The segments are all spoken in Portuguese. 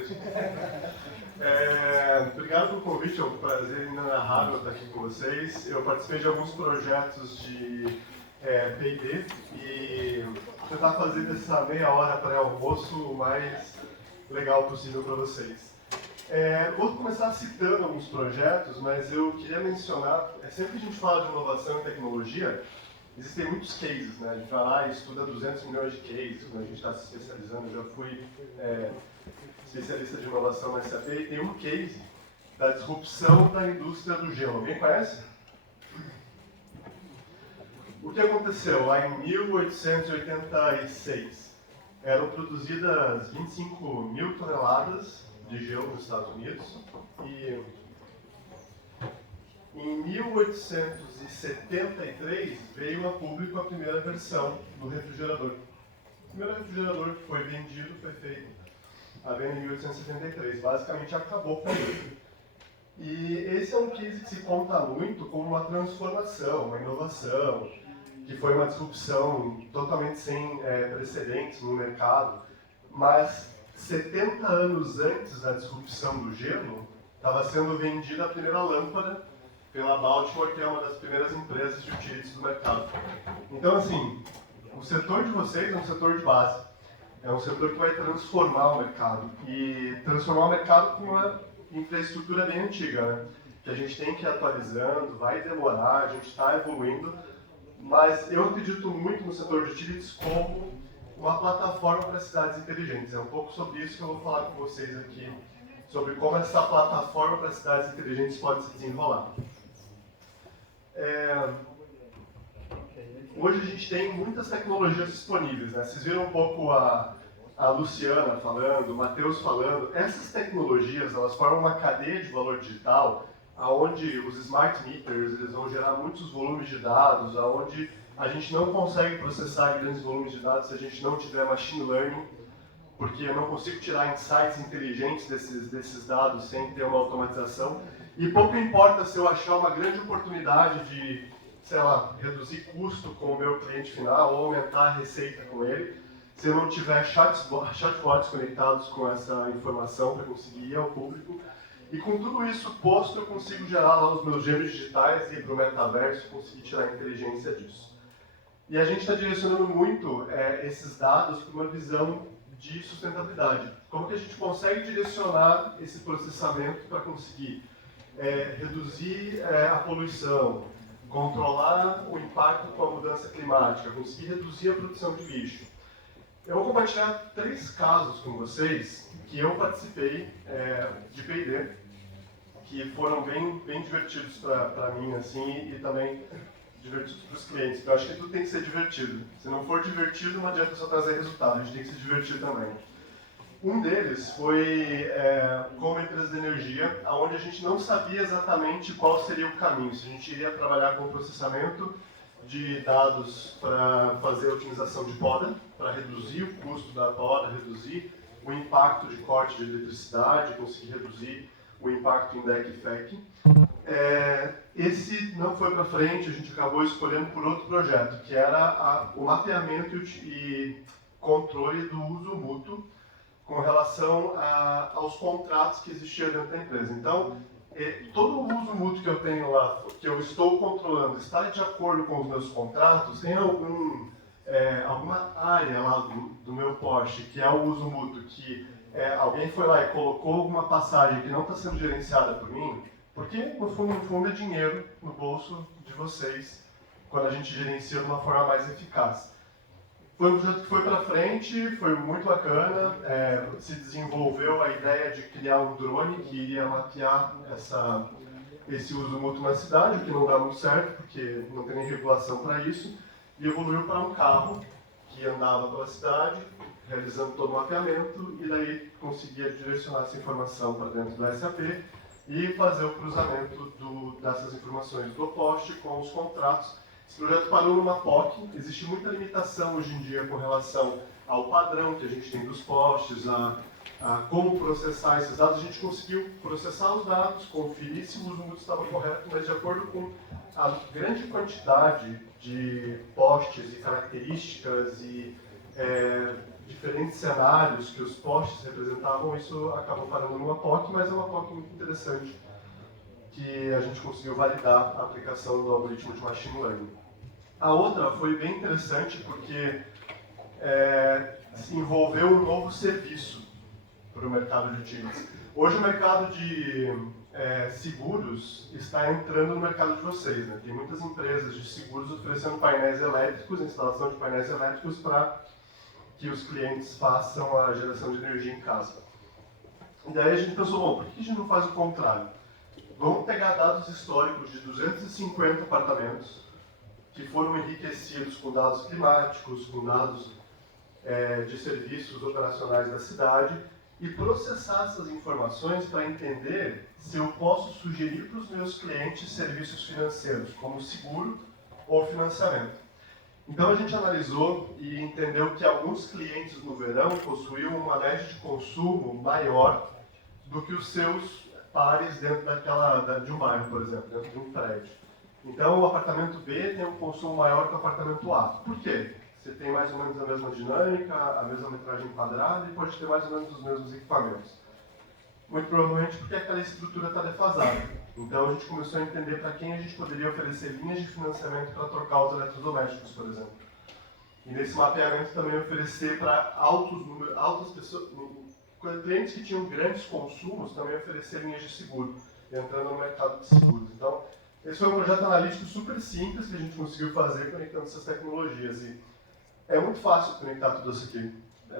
bastante. Obrigado pelo convite, é um prazer inenarrável estar aqui com vocês. Eu participei de alguns projetos de P&D e tentar fazer dessa meia hora pré-almoço o mais legal possível para vocês. Vou começar citando alguns projetos, mas eu queria mencionar, sempre que a gente fala de inovação e tecnologia, existem muitos cases, né? A gente vai lá e estuda 200 milhões de cases, quando a gente está se especializando. Eu já fui especialista de inovação na SAP e tem um case da disrupção da indústria do gelo. Alguém conhece? O que aconteceu? Lá em 1886, eram produzidas 25 mil toneladas de gelo nos Estados Unidos e em 1873 veio a público a primeira versão do refrigerador. O primeiro refrigerador que foi vendido foi feito a venda em 1873, basicamente acabou com ele. E esse é um case que se conta muito como uma transformação, uma inovação, que foi uma disrupção totalmente sem precedentes no mercado, mas 70 anos antes da disrupção do gelo, estava sendo vendida a primeira lâmpada pela Baltimore, que é uma das primeiras empresas de utilities do mercado. Então, assim, o setor de vocês é um setor de base. É um setor que vai transformar o mercado. E transformar o mercado com uma infraestrutura bem antiga, né? Que a gente tem que ir atualizando, vai demorar, a gente está evoluindo. Mas eu acredito muito no setor de utilities como uma plataforma para cidades inteligentes. É um pouco sobre isso que eu vou falar com vocês aqui, sobre como essa plataforma para cidades inteligentes pode se desenrolar. Hoje a gente tem muitas tecnologias disponíveis, né? Vocês viram um pouco a Luciana falando, o Matheus falando. Essas tecnologias, elas formam uma cadeia de valor digital, onde os smart meters eles vão gerar muitos volumes de dados, onde a gente não consegue processar grandes volumes de dados se a gente não tiver machine learning, porque eu não consigo tirar insights inteligentes desses dados sem ter uma automatização. E pouco importa se eu achar uma grande oportunidade de, sei lá, reduzir custo com o meu cliente final ou aumentar a receita com ele, se eu não tiver chatbots conectados com essa informação para conseguir ir ao público. E com tudo isso posto, eu consigo gerar lá os meus gêmeos digitais e ir para o metaverso e conseguir tirar a inteligência disso. E a gente está direcionando muito esses dados para uma visão de sustentabilidade. Como que a gente consegue direcionar esse processamento para conseguir reduzir a poluição, controlar o impacto com a mudança climática, conseguir reduzir a produção de lixo. Eu vou compartilhar 3 casos com vocês que eu participei de P&D, que foram bem divertidos para mim assim, e também divertidos para os clientes, porque eu acho que tudo tem que ser divertido. Se não for divertido, não adianta só trazer resultado, a gente tem que se divertir também. Um deles foi com uma empresa de energia, onde a gente não sabia exatamente qual seria o caminho, se a gente iria trabalhar com processamento de dados para fazer a otimização de poda, para reduzir o custo da poda, reduzir o impacto de corte de eletricidade, conseguir reduzir o impacto em DEC e FEC. Esse não foi para frente, a gente acabou escolhendo por outro projeto, que era o mapeamento e controle do uso mútuo com relação aos contratos que existiam dentro da empresa. Então, todo o uso mútuo que eu tenho lá, que eu estou controlando, está de acordo com os meus contratos, tem alguma área lá do meu Porsche, que é o uso mútuo, que alguém foi lá e colocou alguma passagem que não está sendo gerenciada por mim, porque no fundo é dinheiro no bolso de vocês, quando a gente gerencia de uma forma mais eficaz. Foi um projeto que foi para frente, foi muito bacana, se desenvolveu a ideia de criar um drone que iria mapear esse uso mútuo na cidade, o que não dá muito certo, porque não tem nem regulação para isso, e evoluiu para um carro que andava pela cidade, realizando todo o mapeamento, e daí conseguia direcionar essa informação para dentro do SAP e fazer o cruzamento dessas informações do poste com os contratos. Esse projeto parou numa POC, existe muita limitação hoje em dia com relação ao padrão que a gente tem dos postes, a como processar esses dados. A gente conseguiu processar os dados, conferir se o uso mútuo estava correto, mas de acordo com a grande quantidade de postes e características e diferentes cenários que os posts representavam, isso acabou parando numa POC, mas é uma POC muito interessante, que a gente conseguiu validar a aplicação do algoritmo de machine learning. A outra foi bem interessante porque se envolveu um novo serviço para o mercado de utilities. Hoje o mercado de seguros está entrando no mercado de vocês, né? Tem muitas empresas de seguros oferecendo painéis elétricos, instalação de painéis elétricos para que os clientes façam a geração de energia em casa. E daí a gente pensou, bom, por que a gente não faz o contrário? Vamos pegar dados históricos de 250 apartamentos que foram enriquecidos com dados climáticos, com dados de serviços operacionais da cidade e processar essas informações para entender se eu posso sugerir para os meus clientes serviços financeiros, como seguro ou financiamento. Então a gente analisou e entendeu que alguns clientes no verão possuíam uma média de consumo maior do que os seus pares dentro de um bairro, por exemplo, dentro de um prédio. Então o apartamento B tem um consumo maior que o apartamento A. Por quê? Você tem mais ou menos a mesma dinâmica, a mesma metragem quadrada e pode ter mais ou menos os mesmos equipamentos. Muito provavelmente porque aquela estrutura está defasada. Então a gente começou a entender para quem a gente poderia oferecer linhas de financiamento para trocar os eletrodomésticos, por exemplo. E nesse mapeamento também oferecer para altas pessoas, clientes que tinham grandes consumos, também oferecer linhas de seguro, entrando no mercado de seguros. Então, esse foi um projeto analítico super simples que a gente conseguiu fazer conectando essas tecnologias. E é muito fácil conectar tudo isso aqui.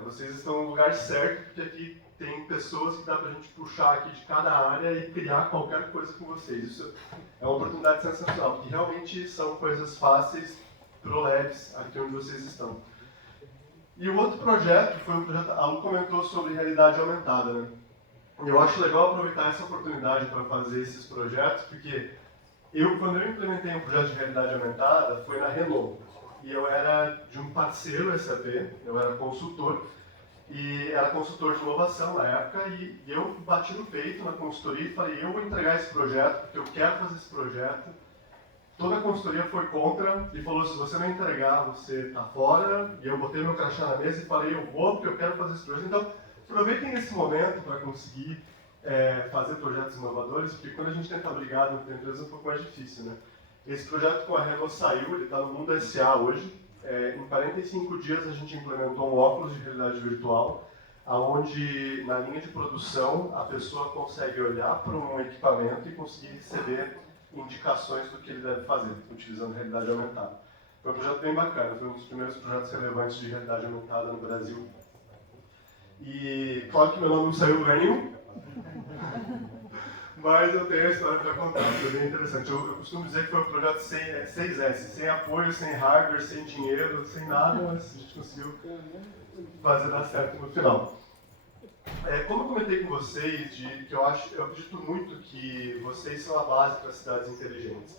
Vocês estão no lugar certo, porque aqui tem pessoas que dá para a gente puxar aqui de cada área e criar qualquer coisa com vocês. Isso é uma oportunidade sensacional, porque realmente são coisas fáceis pro Labs, aqui onde vocês estão. E o outro projeto foi um projeto, a Lu comentou sobre realidade aumentada, né? E eu acho legal aproveitar essa oportunidade para fazer esses projetos, porque quando eu implementei um projeto de realidade aumentada, foi na Renault. E eu era de um parceiro SAP, eu era consultor, e era consultor de inovação na época, e eu bati no peito na consultoria e falei, eu vou entregar esse projeto, porque eu quero fazer esse projeto. Toda a consultoria foi contra e falou, se você não entregar, você está fora. E eu botei meu crachá na mesa e falei, eu vou, porque eu quero fazer esse projeto. Então, aproveitem esse momento para conseguir fazer projetos inovadores, porque quando a gente tenta brigar dentro da empresa é um pouco mais difícil, né? Esse projeto com a Renault saiu, ele está no Mundo SA hoje. Em 45 dias a gente implementou um óculos de realidade virtual, onde na linha de produção a pessoa consegue olhar para um equipamento e conseguir receber indicações do que ele deve fazer, utilizando realidade aumentada. Foi um projeto bem bacana, foi um dos primeiros projetos relevantes de realidade aumentada no Brasil. E claro que meu nome não saiu lugar nenhum, mas eu tenho a história para contar, foi bem interessante. Eu costumo dizer que foi um projeto 6S, sem apoio, sem hardware, sem dinheiro, sem nada, mas a gente conseguiu fazer dar certo no final. Como eu comentei com vocês, que eu acredito muito que vocês são a base para cidades inteligentes.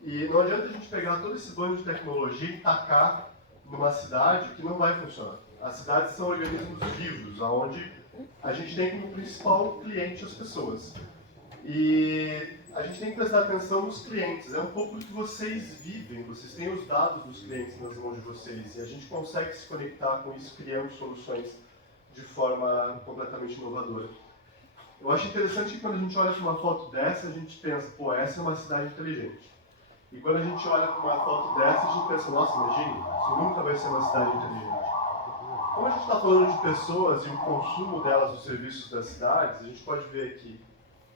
E não adianta a gente pegar todo esse bando de tecnologia e tacar numa cidade que não vai funcionar. As cidades são organismos vivos, onde a gente tem como principal cliente as pessoas. E a gente tem que prestar atenção nos clientes, é um pouco do que vocês vivem, vocês têm os dados dos clientes nas mãos de vocês, e a gente consegue se conectar com isso, criando soluções de forma completamente inovadora. Eu acho interessante que quando a gente olha para uma foto dessa, a gente pensa, pô, essa é uma cidade inteligente. E quando a gente olha para uma foto dessa, a gente pensa, nossa, imagine, isso nunca vai ser uma cidade inteligente. Como a gente está falando de pessoas e o consumo delas nos serviços das cidades, a gente pode ver aqui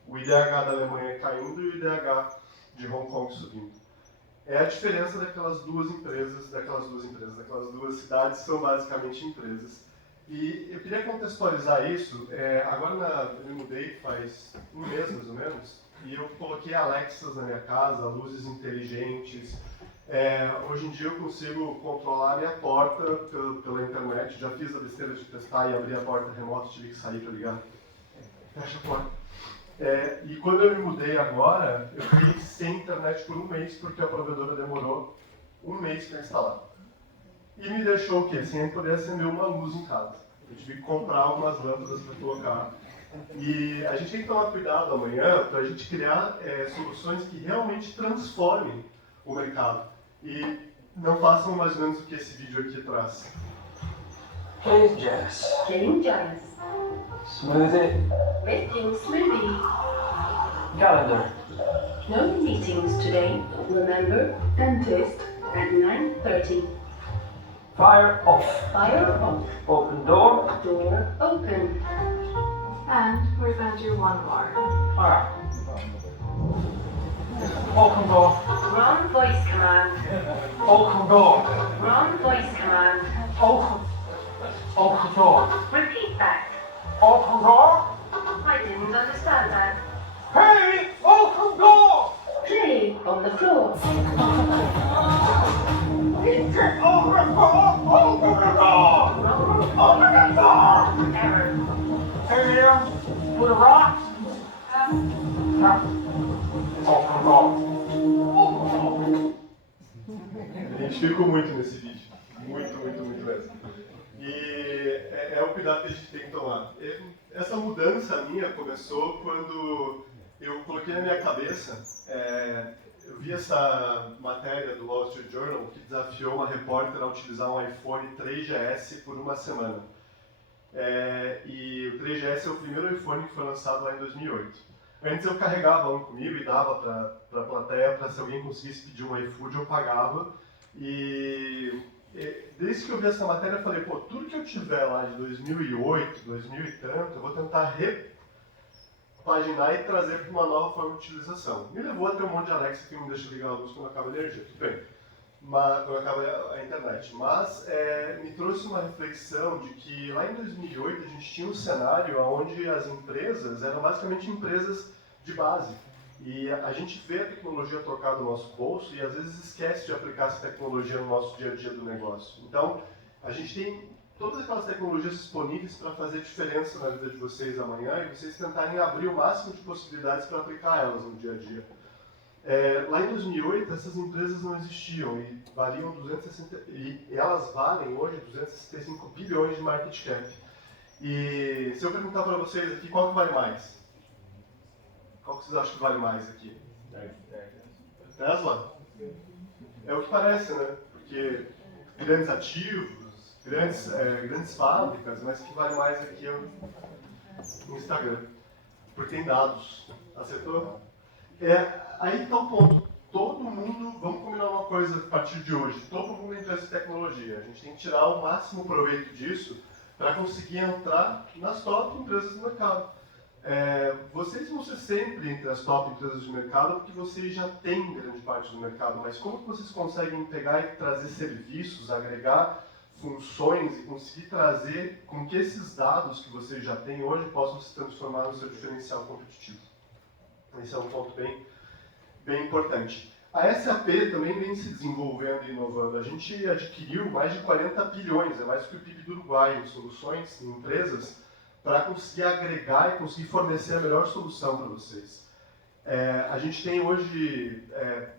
o IDH da Alemanha caindo e o IDH de Hong Kong subindo. É a diferença daquelas duas cidades são basicamente empresas. E eu queria contextualizar isso, agora eu me mudei faz um mês mais ou menos, e eu coloquei Alexas na minha casa, luzes inteligentes. Hoje em dia eu consigo controlar a minha porta pela internet, já fiz a besteira de testar e abrir a porta remota, tive que sair para ligar. Fecha a porta. E quando eu me mudei agora, eu fiquei sem internet por um mês, porque a provedora demorou um mês para instalar. E me deixou o quê? Sem poder acender uma luz em casa. Eu tive que comprar algumas lâmpadas para colocar. E a gente tem que tomar cuidado amanhã para a gente criar soluções que realmente transformem o mercado. E não façam mais ou menos o que esse vídeo aqui traz. Plain Jazz. Plain Jazz. Smoothie. Making smoothie. Calendar. No meetings today. Remember, dentist at 9:30. Fire off. Fire off. Open door. Door open. And we're going to do one more. Alright. Open door. Wrong voice command. Open door. Wrong voice command. Open door. Repeat that. Open door. I didn't understand that. Hey! Open door! Play on the floor. Open the door! Open the door! Wrong. Open the door! Error. Here, with a rock. Tap. Open door. A gente ficou muito nesse vídeo. Muito mesmo. E é o cuidado que a gente tem que tomar. Essa mudança minha começou quando eu coloquei na minha cabeça, eu vi essa matéria do Wall Street Journal que desafiou uma repórter a utilizar um iPhone 3GS por uma semana. E o 3GS é o primeiro iPhone que foi lançado lá em 2008. Antes eu carregava um comigo e dava para a plateia, para se alguém conseguisse pedir um iFood eu pagava. E desde que eu vi essa matéria eu falei, pô, tudo que eu tiver lá de 2008, 2000 e tanto, eu vou tentar repaginar e trazer para uma nova forma de utilização. Me levou a ter um monte de Alexa que não deixa ligar a luz quando acaba a energia, tudo bem, mas, quando acaba a internet. Mas me trouxe uma reflexão de que lá em 2008 a gente tinha um cenário onde as empresas eram basicamente empresas de base. E a gente vê a tecnologia tocar no nosso bolso e às vezes esquece de aplicar essa tecnologia no nosso dia a dia do negócio. Então, a gente tem todas aquelas tecnologias disponíveis para fazer diferença na vida de vocês amanhã e vocês tentarem abrir o máximo de possibilidades para aplicar elas no dia a dia. Lá em 2008, essas empresas não existiam e valiam 260, e elas valem hoje 265 bilhões de market cap. E se eu perguntar para vocês aqui, qual que vale mais? Qual que vocês acham que vale mais aqui? Tesla? É o que parece, né? Porque grandes ativos, grandes fábricas, mas o que vale mais aqui é o Instagram. Porque tem dados. Acertou? Aí está o ponto. Todo mundo, vamos combinar uma coisa a partir de hoje, todo mundo entra nessa tecnologia. A gente tem que tirar o máximo proveito disso para conseguir entrar nas top empresas do mercado. Vocês vão ser sempre entre as top empresas do mercado porque vocês já têm grande parte do mercado, mas como que vocês conseguem pegar e trazer serviços, agregar funções e conseguir trazer com que esses dados que vocês já têm hoje possam se transformar no seu diferencial competitivo? Esse é um ponto bem importante. A SAP também vem se desenvolvendo e inovando. A gente adquiriu mais de 40 bilhões, é mais do que o PIB do Uruguai, em soluções, em empresas, para conseguir agregar e conseguir fornecer a melhor solução para vocês. A gente tem hoje,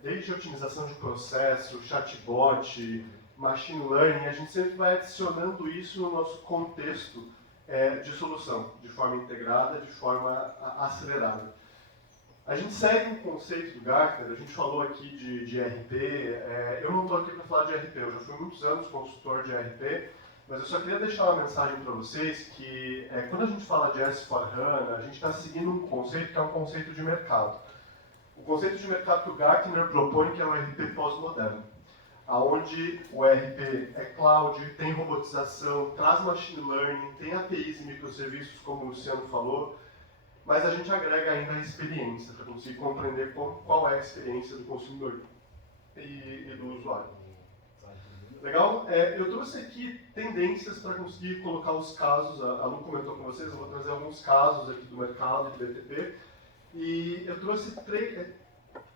desde a otimização de processo, chatbot, machine learning, a gente sempre vai adicionando isso no nosso contexto de solução, de forma integrada, de forma acelerada. A gente segue um conceito do Gartner, a gente falou aqui de RP, eu não estou aqui para falar de RP, eu já fui muitos anos consultor de RP, mas eu só queria deixar uma mensagem para vocês que quando a gente fala de S4HANA, a gente está seguindo um conceito que é um conceito de mercado. O conceito de mercado que o Gartner propõe que é o RP pós-moderno, onde o RP é cloud, tem robotização, traz machine learning, tem APIs e microserviços, como o Luciano falou, mas a gente agrega ainda a experiência, para conseguir compreender qual é a experiência do consumidor e do usuário. Legal? Eu trouxe aqui tendências para conseguir colocar os casos, a Lu comentou com vocês, eu vou trazer alguns casos aqui do mercado de BTP, e eu trouxe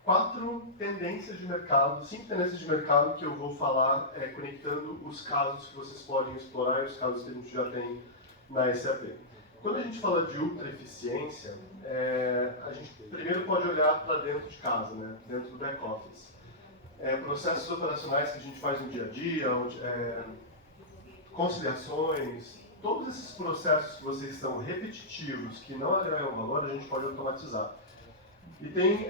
4 tendências de mercado, 5 tendências de mercado que eu vou falar conectando os casos que vocês podem explorar e os casos que a gente já tem na SAP. Quando a gente fala de ultra eficiência, a gente primeiro pode olhar para dentro de casa, né? Dentro do back office. Processos operacionais que a gente faz no dia a dia, conciliações, todos esses processos que vocês são repetitivos, que não agregam valor, a gente pode automatizar. E tem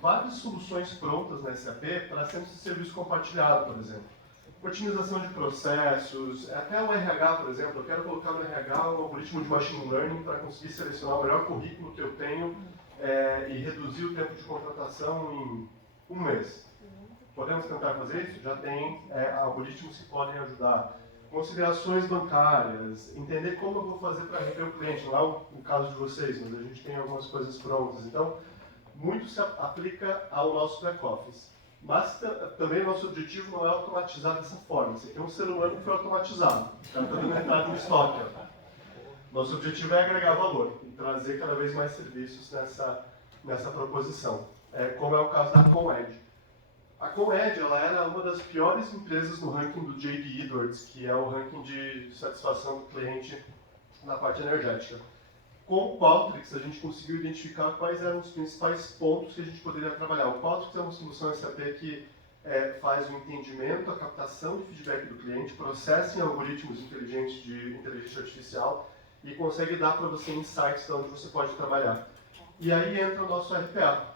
várias soluções prontas na SAP para centros de serviço compartilhado, por exemplo. otimização de processos, até o RH, por exemplo. Eu quero colocar no RH um algoritmo de machine learning para conseguir selecionar o melhor currículo que eu tenho e reduzir o tempo de contratação em um mês. Podemos tentar fazer isso? Já tem algoritmos que podem ajudar. Considerações bancárias, entender como eu vou fazer para reter o cliente. Não é o caso de vocês, mas a gente tem algumas coisas prontas. Então, muito se aplica ao nosso back-office. Mas também o nosso objetivo não é automatizar dessa forma. Esse aqui é um ser humano que foi automatizado. Está dando entrada no estoque. Nosso objetivo é agregar valor e trazer cada vez mais serviços nessa proposição. Como é o caso da ComEd. A ComEd ela era uma das piores empresas no ranking do J.D. Edwards, que é o ranking de satisfação do cliente na parte energética. Com o Qualtrics, a gente conseguiu identificar quais eram os principais pontos que a gente poderia trabalhar. O Qualtrics é uma solução SAP que faz o entendimento, a captação de feedback do cliente, processa em algoritmos inteligentes de inteligência artificial e consegue dar para você insights de onde você pode trabalhar. E aí entra o nosso RPA.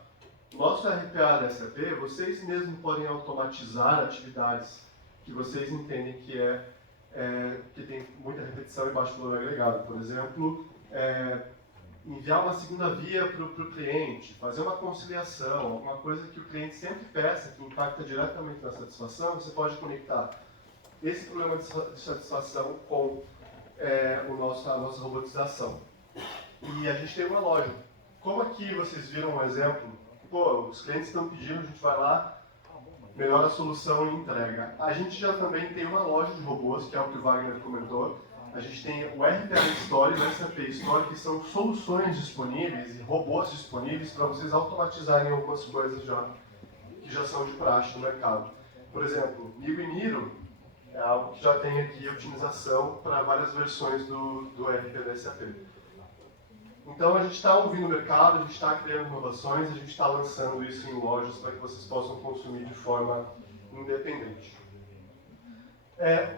Nosso RPA da SAP, vocês mesmos podem automatizar atividades que vocês entendem que tem muita repetição e baixo valor agregado. Por exemplo, enviar uma segunda via para o cliente, fazer uma conciliação, alguma coisa que o cliente sempre peça, que impacta diretamente na satisfação, você pode conectar esse problema de satisfação com a nossa robotização. E a gente tem uma loja. Como aqui vocês viram um exemplo, os clientes estão pedindo, a gente vai lá, melhora a solução e entrega. A gente já também tem uma loja de robôs, que é o que o Wagner comentou. A gente tem o RPA Story e o SAP Story, que são soluções disponíveis e robôs disponíveis para vocês automatizarem algumas coisas que já são de praxe no mercado. Por exemplo, Nigo e Miro é algo que já tem aqui otimização para várias versões do RPA da SAP. Então a gente está ouvindo o mercado, a gente está criando inovações, a gente está lançando isso em lojas para que vocês possam consumir de forma independente.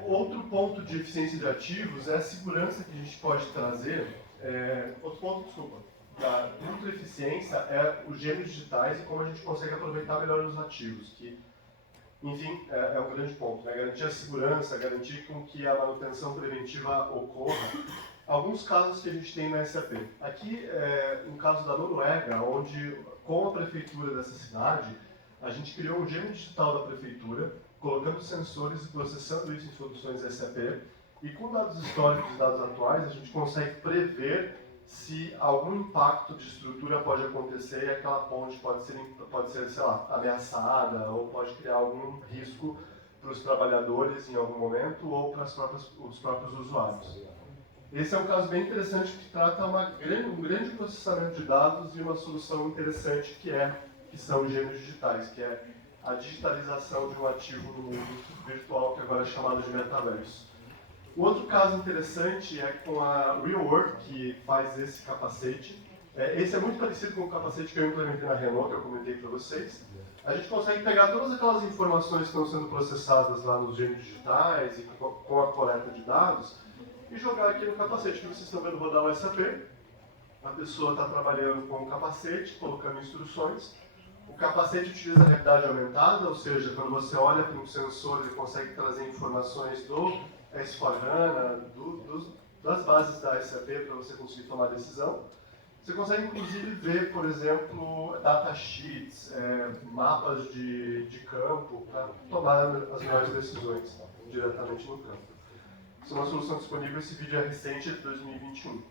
Outro ponto de eficiência de ativos é a segurança que a gente pode trazer. Outro ponto, desculpa, da ultra-eficiência é os gêmeos digitais e como a gente consegue aproveitar melhor os ativos, que, enfim, é um grande ponto. Né? Garantir a segurança, garantir com que a manutenção preventiva ocorra. Alguns casos que a gente tem na SAP. Aqui é um caso da Noruega, onde, com a prefeitura dessa cidade, a gente criou um gêmeo digital da prefeitura, colocando sensores e processando isso em soluções SAP. E com dados históricos e dados atuais, a gente consegue prever se algum impacto de estrutura pode acontecer e aquela ponte pode ser, sei lá, ameaçada ou pode criar algum risco para os trabalhadores em algum momento ou para os próprios usuários. Esse é um caso bem interessante que trata um grande processamento de dados e uma solução interessante que são os gêmeos digitais, que é a digitalização de um ativo no mundo virtual, que agora é chamado de metaverso. O outro caso interessante é com a RealWork, que faz esse capacete. Esse é muito parecido com o capacete que eu implementei na Renault, que eu comentei para vocês. A gente consegue pegar todas aquelas informações que estão sendo processadas lá nos gêmeos digitais e com a coleta de dados, e jogar aqui no capacete, que vocês estão vendo rodar o SAP. A pessoa está trabalhando com o capacete, colocando instruções. O capacete utiliza a realidade aumentada, ou seja, quando você olha para um sensor, ele consegue trazer informações do S4HANA, das bases da SAP para você conseguir tomar decisão. Você consegue, inclusive, ver, por exemplo, datasheets, mapas de campo, para tomar as melhores decisões diretamente no campo. Isso é uma solução disponível, esse vídeo é recente, de 2021.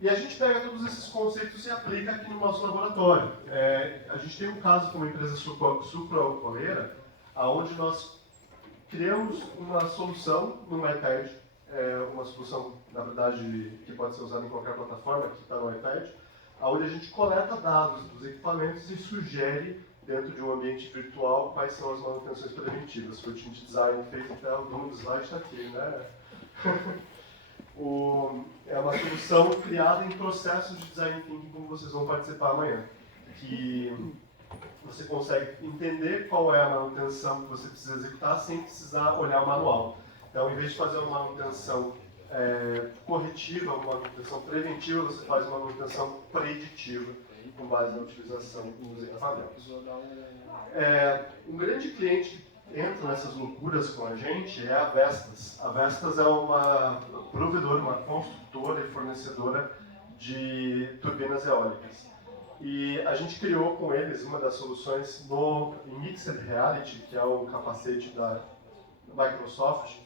E a gente pega todos esses conceitos e aplica aqui no nosso laboratório. A gente tem um caso com uma empresa sucroalcooleira, onde nós criamos uma solução no iPad, uma solução, na verdade, que pode ser usada em qualquer plataforma, que está no iPad, onde a gente coleta dados dos equipamentos e sugere, dentro de um ambiente virtual, quais são as manutenções preventivas. Foi o time de design que fez, até o nome do slide está aqui, né? É uma solução criada em processos de design thinking, como vocês vão participar amanhã, que você consegue entender qual é a manutenção que você precisa executar sem precisar olhar o manual. Então, em vez de fazer uma manutenção corretiva, uma manutenção preventiva, você faz uma manutenção preditiva, com base na utilização dos equipamentos. Um grande cliente entra nessas loucuras com a gente é a Vestas. A Vestas é uma provedora, uma construtora e fornecedora de turbinas eólicas. E a gente criou com eles uma das soluções no Mixed Reality, que é o capacete da Microsoft,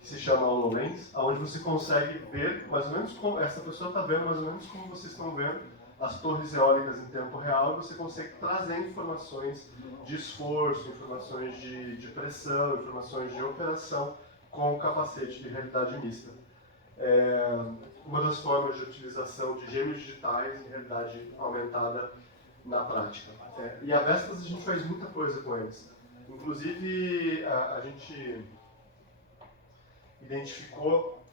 que se chama HoloLens, onde você consegue ver mais ou menos como essa pessoa está vendo, mais ou menos como vocês estão vendo as torres eólicas em tempo real. Você consegue trazer informações de esforço, informações de pressão, informações de operação com o capacete de realidade mista. Uma das formas de utilização de gêmeos digitais em realidade aumentada na prática. E a Vestas, a gente faz muita coisa com eles. Inclusive, a gente identificou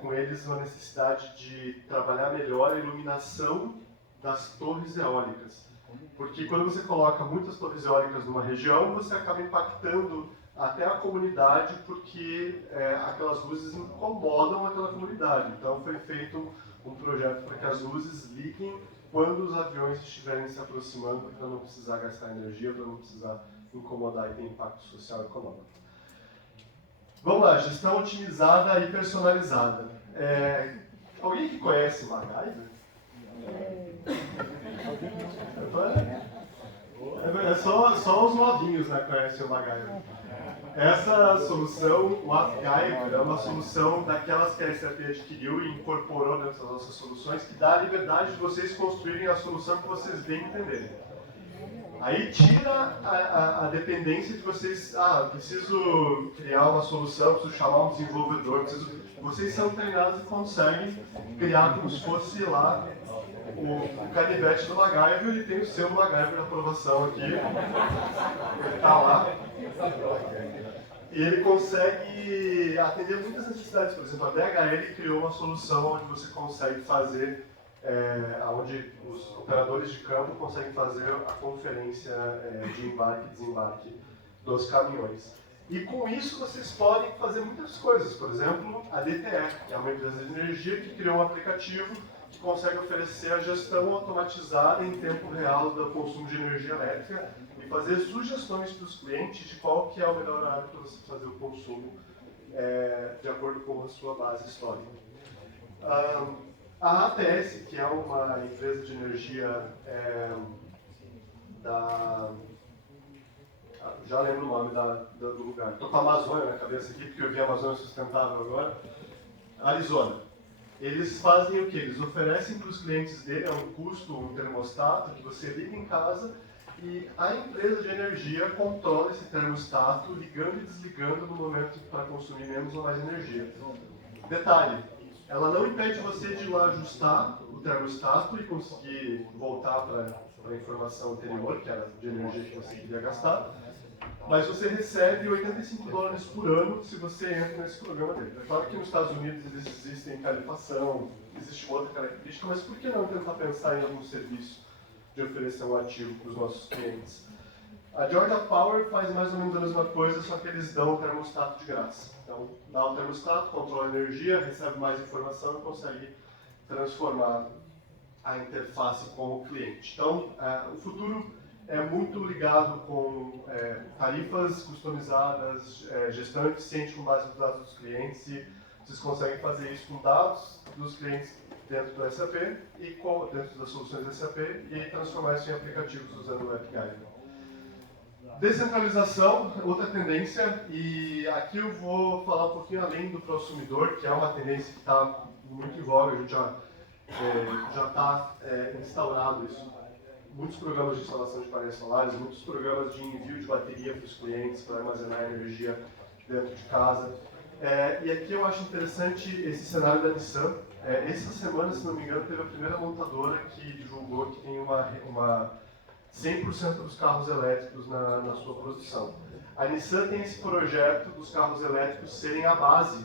com eles uma necessidade de trabalhar melhor a iluminação das torres eólicas. Porque quando você coloca muitas torres eólicas numa região, você acaba impactando até a comunidade, porque aquelas luzes incomodam aquela comunidade. Então foi feito um projeto para que as luzes liguem quando os aviões estiverem se aproximando, para não precisar gastar energia, para não precisar incomodar e ter impacto social e econômico. Vamos lá, gestão otimizada e personalizada. Alguém que conhece MacGyver? Só os novinhos, né, conhecem o MacGyver. Essa solução, o MacGyver, é uma solução daquelas que a SAP adquiriu e incorporou dentro das nossas soluções, que dá a liberdade de vocês construírem a solução que vocês bem entenderem. Aí tira a dependência de vocês, preciso criar uma solução, preciso chamar um desenvolvedor, vocês são treinados e conseguem criar como se fosse lá o canivete do MacGyver. Ele tem o seu MacGyver de aprovação aqui, ele está lá, e ele consegue atender muitas necessidades. Por exemplo, a DHL criou uma solução onde você consegue fazer, onde os operadores de campo conseguem fazer a conferência de embarque e desembarque dos caminhões. E com isso vocês podem fazer muitas coisas. Por exemplo, a DTE, que é uma empresa de energia que criou um aplicativo que consegue oferecer a gestão automatizada em tempo real do consumo de energia elétrica e fazer sugestões para os clientes de qual que é o melhor horário para você fazer o consumo de acordo com a sua base histórica. A APS, que é uma empresa de energia já lembro o nome do lugar. Estou com a Amazônia na cabeça aqui, porque eu vi a Amazônia Sustentável agora. Arizona. Eles fazem o quê? Eles oferecem para os clientes dele, a um custo, um termostato, que você liga em casa e a empresa de energia controla esse termostato, ligando e desligando no momento para consumir menos ou mais energia. Detalhe, ela não impede você de ir lá ajustar o termostato e conseguir voltar para a informação anterior, que era de energia que você queria gastar, mas você recebe $85 por ano se você entra nesse programa dele. É claro que nos Estados Unidos existem tarifação, existe outra característica, mas por que não tentar pensar em algum serviço de oferecer um ativo para os nossos clientes? A Georgia Power faz mais ou menos a mesma coisa, só que eles dão o termostato de graça. Então, dá o termostato, controla a energia, recebe mais informação e consegue transformar a interface com o cliente. Então, o futuro é muito ligado com tarifas customizadas, gestão eficiente com base nos dados dos clientes, e vocês conseguem fazer isso com dados dos clientes dentro do SAP e dentro das soluções do SAP e transformar isso em aplicativos usando o API. Descentralização, outra tendência, e aqui eu vou falar um pouquinho além do prosumidor, que é uma tendência que está muito em voga, a gente já está instaurado isso. Muitos programas de instalação de painéis solares, muitos programas de envio de bateria para os clientes, para armazenar energia dentro de casa. E aqui eu acho interessante esse cenário da Nissan. Essa semana, se não me engano, teve a primeira montadora que divulgou que tem 100% dos carros elétricos na sua produção. A Nissan tem esse projeto dos carros elétricos serem a base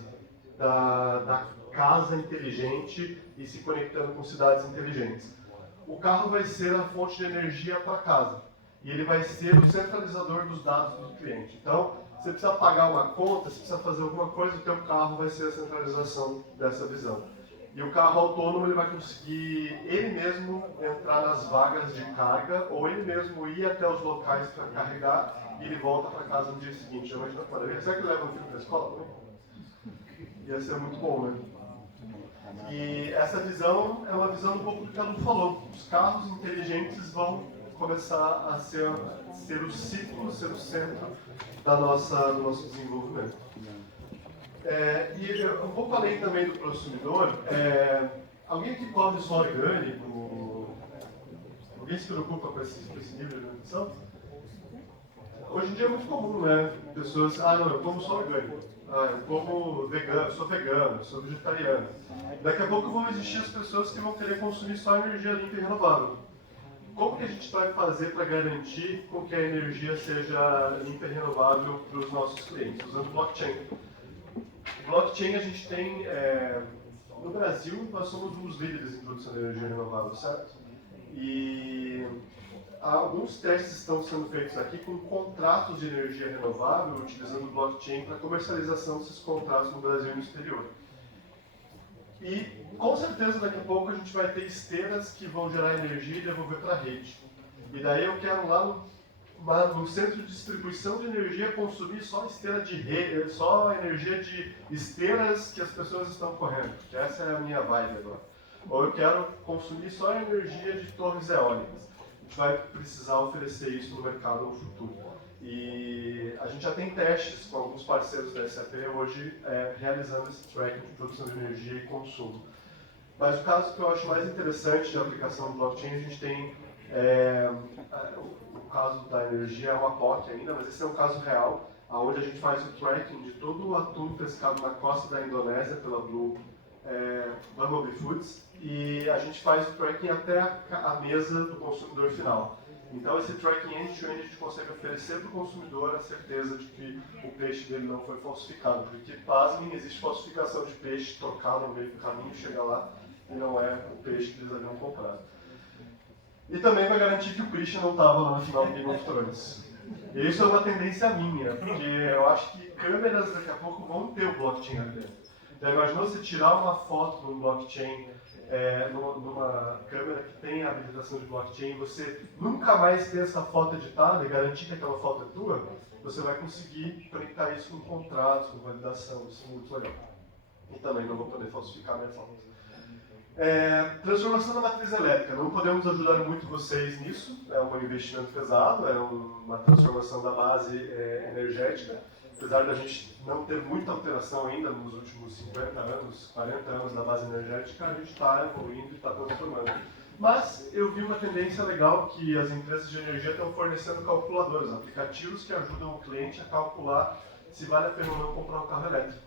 da casa inteligente e se conectando com cidades inteligentes. O carro vai ser a fonte de energia para casa e ele vai ser o centralizador dos dados do cliente. Então, você precisa pagar uma conta, se precisa fazer alguma coisa, o teu carro vai ser a centralização dessa visão. E o carro autônomo ele vai conseguir ele mesmo entrar nas vagas de carga ou ele mesmo ir até os locais para carregar e ele volta para casa no dia seguinte. Já imagina que maravilha. Será que ele leva o filho para a escola também? Ia ser muito bom, né? E essa visão é uma visão um pouco do que a Lu falou. Os carros inteligentes vão começar a ser o ciclo, ser o centro do nosso desenvolvimento. E um pouco além também do consumidor, alguém que come só orgânico, alguém se preocupa com esse nível de alimentação? Hoje em dia é muito comum, né? Pessoas, não, eu como só orgânico, eu como vegano, sou vegano, sou vegetariano. Daqui a pouco vão existir as pessoas que vão querer consumir só energia limpa e renovável. Como que a gente vai fazer para garantir com que a energia seja limpa e renovável para os nossos clientes? Usando blockchain. Blockchain a gente tem, no Brasil, nós somos um dos líderes em produção de energia renovável, certo? E alguns testes estão sendo feitos aqui com contratos de energia renovável, utilizando blockchain para comercialização desses contratos no Brasil e no exterior. E com certeza daqui a pouco a gente vai ter esteiras que vão gerar energia e devolver para a rede. E daí eu quero lá no centro de distribuição de energia consumir só esteira de rede, só energia de esteiras que as pessoas estão correndo, porque essa é a minha vibe agora. Ou eu quero consumir só energia de torres eólicas. A gente vai precisar oferecer isso no mercado no futuro. E a gente já tem testes com alguns parceiros da SAP hoje realizando esse tracking de produção de energia e consumo. Mas o caso que eu acho mais interessante de aplicação do blockchain, a gente tem o caso da energia, é uma POC ainda, mas esse é um caso real, onde a gente faz o tracking de todo o atum pescado na costa da Indonésia pela Bumblebee Foods, e a gente faz o tracking até a mesa do consumidor final. Então esse tracking end-to-end a gente consegue oferecer para o consumidor a certeza de que o peixe dele não foi falsificado, porque, pasmem, existe falsificação de peixe, trocar no meio do caminho, chega lá e não é o peixe que eles haviam comprado. E também vai garantir que o Christian não estava lá no final do Game of Thrones. E isso é uma tendência minha, porque eu acho que câmeras daqui a pouco vão ter o blockchain ali dentro. Então imaginou você tirar uma foto no blockchain, numa câmera que tem a habilitação de blockchain, e você nunca mais ter essa foto editada e garantir que aquela foto é tua, você vai conseguir conectar isso com contratos, com validação, isso é muito legal. E também não vou poder falsificar minha foto. Transformação da matriz elétrica. Não podemos ajudar muito vocês nisso, é um investimento pesado, é uma transformação da base energética. Apesar da gente não ter muita alteração ainda nos últimos 50 anos, 40 anos da base energética, a gente está evoluindo e está transformando. Mas eu vi uma tendência legal que as empresas de energia estão fornecendo calculadoras, aplicativos que ajudam o cliente a calcular se vale a pena ou não comprar um carro elétrico.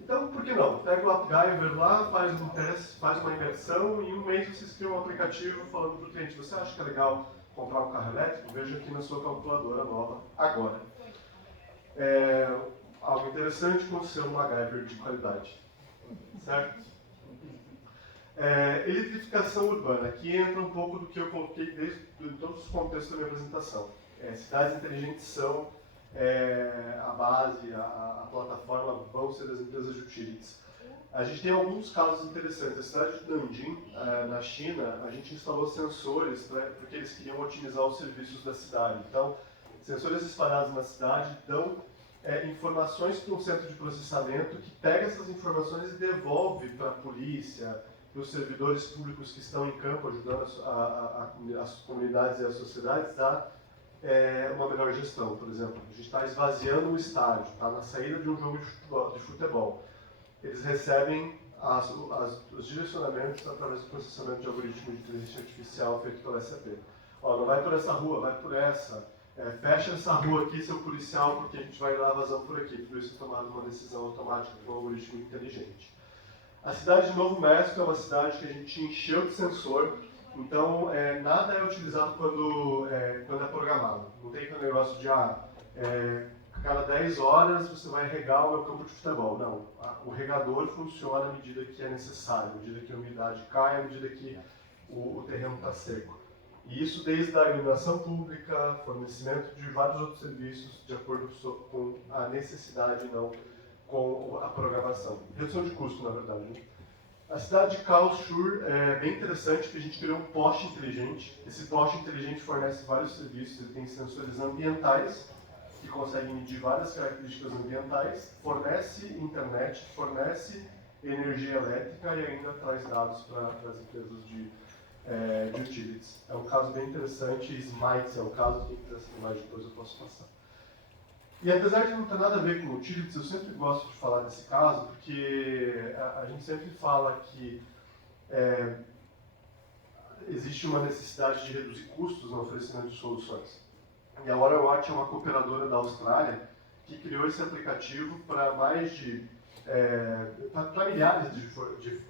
Então, por que não? Pega o AppGyver lá, faz um teste, faz uma imersão e em um mês vocês criam um aplicativo falando para o cliente: você acha que é legal comprar um carro elétrico? Veja aqui na sua calculadora nova, agora. Algo interessante com ser um MacGyver de qualidade, certo? Eletrificação urbana. Aqui entra um pouco do que eu coloquei em todos os contextos da minha apresentação. Cidades inteligentes são a base, a plataforma, vão ser das empresas de utilities. A gente tem alguns casos interessantes. A cidade de Nanjing, na China, a gente instalou sensores porque eles queriam otimizar os serviços da cidade. Então, sensores espalhados na cidade dão informações para um centro de processamento que pega essas informações e devolve para a polícia, para os servidores públicos que estão em campo ajudando as comunidades e as sociedades a uma melhor gestão. Por exemplo, a gente está esvaziando um estádio, está na saída de um jogo de futebol. Eles recebem os direcionamentos através do processamento de algoritmo de inteligência artificial feito pela SAP. Não vai por essa rua, vai por essa. Fecha essa rua aqui, seu policial, porque a gente vai dar vazão por aqui. Por isso é tomada uma decisão automática com um algoritmo inteligente. A cidade de Novo México é uma cidade que a gente encheu de sensor, então nada é utilizado quando é programado. Não tem aquele negócio de cada 10 horas você vai regar o meu campo de futebol. Não, o regador funciona à medida que é necessário, à medida que a umidade cai, à medida que o terreno está seco. E isso desde a iluminação pública, fornecimento de vários outros serviços, de acordo com a necessidade e não com a programação. Redução de custo, na verdade. A cidade de Karlsruhe é bem interessante porque a gente criou um poste inteligente. Esse poste inteligente fornece vários serviços, ele tem sensores ambientais, que conseguem medir várias características ambientais, fornece internet, fornece energia elétrica e ainda traz dados para as empresas de utilities. É um caso bem interessante, Smites é o caso, quem quiser saber mais depois eu posso passar. E apesar de não ter nada a ver com utilities, eu sempre gosto de falar desse caso, porque a gente sempre fala que existe uma necessidade de reduzir custos no oferecimento de soluções. E a WaterWatch é uma cooperadora da Austrália que criou esse aplicativo para mais de para milhares de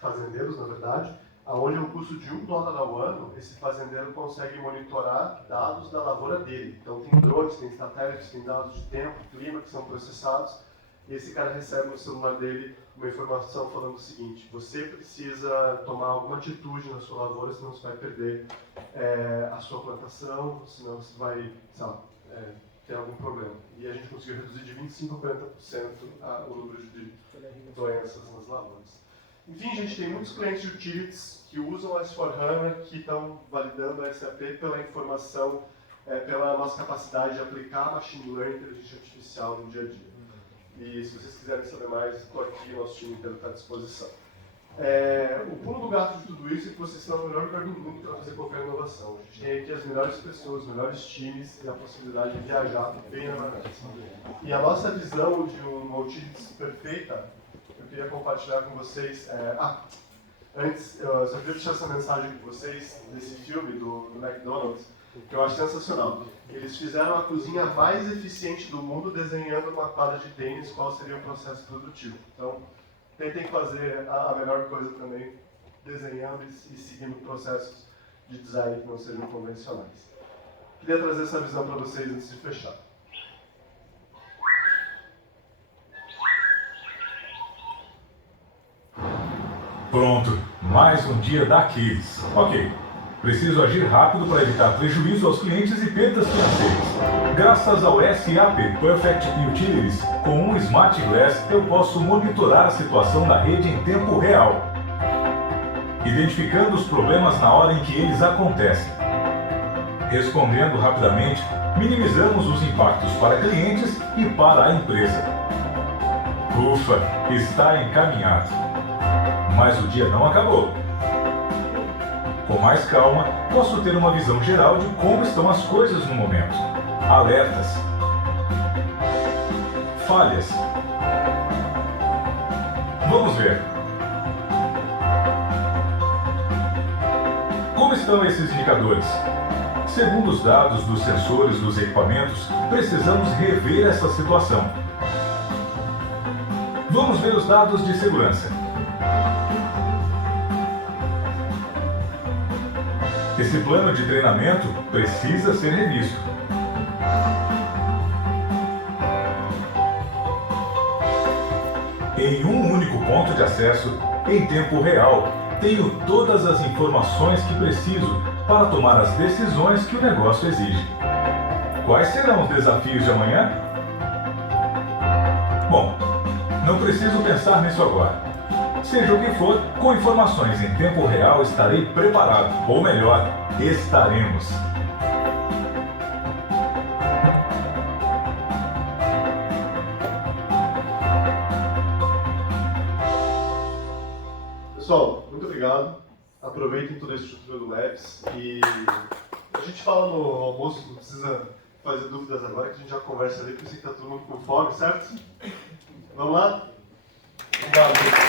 fazendeiros, na verdade, onde ao custo de $1 ao ano, esse fazendeiro consegue monitorar dados da lavoura dele. Então tem drones, tem satélites, tem dados de tempo, clima que são processados, e esse cara recebe no celular dele uma informação falando o seguinte: você precisa tomar alguma atitude na sua lavoura, senão você vai perder a sua plantação, senão você vai, sei lá, ter algum problema. E a gente conseguiu reduzir de 25% a 40% o número de doenças nas lavouras. Enfim, a gente tem muitos clientes de utilities que usam a S4HANA, que estão validando a SAP pela informação, pela nossa capacidade de aplicar machine learning e inteligência artificial no dia a dia. E se vocês quiserem saber mais, estou aqui, o nosso time inteiro está à disposição. O pulo do gato de tudo isso é que vocês estão no melhor lugar do mundo para fazer qualquer inovação. A gente tem aqui as melhores pessoas, os melhores times e a possibilidade de viajar bem na verdade. E a nossa visão de uma utilities perfeita, eu queria compartilhar com vocês. Antes, eu só queria deixar essa mensagem com vocês desse filme do McDonald's, que eu acho sensacional. Eles fizeram a cozinha mais eficiente do mundo desenhando uma quadra de tênis qual seria o processo produtivo. Então, tentem fazer a melhor coisa também, desenhando e seguindo processos de design que não sejam convencionais. Queria trazer essa visão para vocês antes de fechar. Pronto, mais um dia daqueles. Ok, preciso agir rápido para evitar prejuízo aos clientes e perdas financeiras. Graças ao SAP Perfect Utilities, com um Smart Glass eu posso monitorar a situação da rede em tempo real, identificando os problemas na hora em que eles acontecem. Respondendo rapidamente, minimizamos os impactos para clientes e para a empresa. Ufa, está encaminhado. Mas o dia não acabou. Com mais calma, posso ter uma visão geral de como estão as coisas no momento. Alertas. Falhas. Vamos ver. Como estão esses indicadores? Segundo os dados dos sensores dos equipamentos, precisamos rever essa situação. Vamos ver os dados de segurança. Esse plano de treinamento precisa ser revisto. Em um único ponto de acesso, em tempo real, tenho todas as informações que preciso para tomar as decisões que o negócio exige. Quais serão os desafios de amanhã? Bom, não preciso pensar nisso agora. Seja o que for, com informações em tempo real estarei preparado, ou melhor, estaremos. Pessoal, muito obrigado. Aproveitem toda a estrutura do Labs e a gente fala no almoço, não precisa fazer dúvidas agora, que a gente já conversa ali, porque eu sei que está todo mundo com fome, certo? Vamos lá? Obrigado.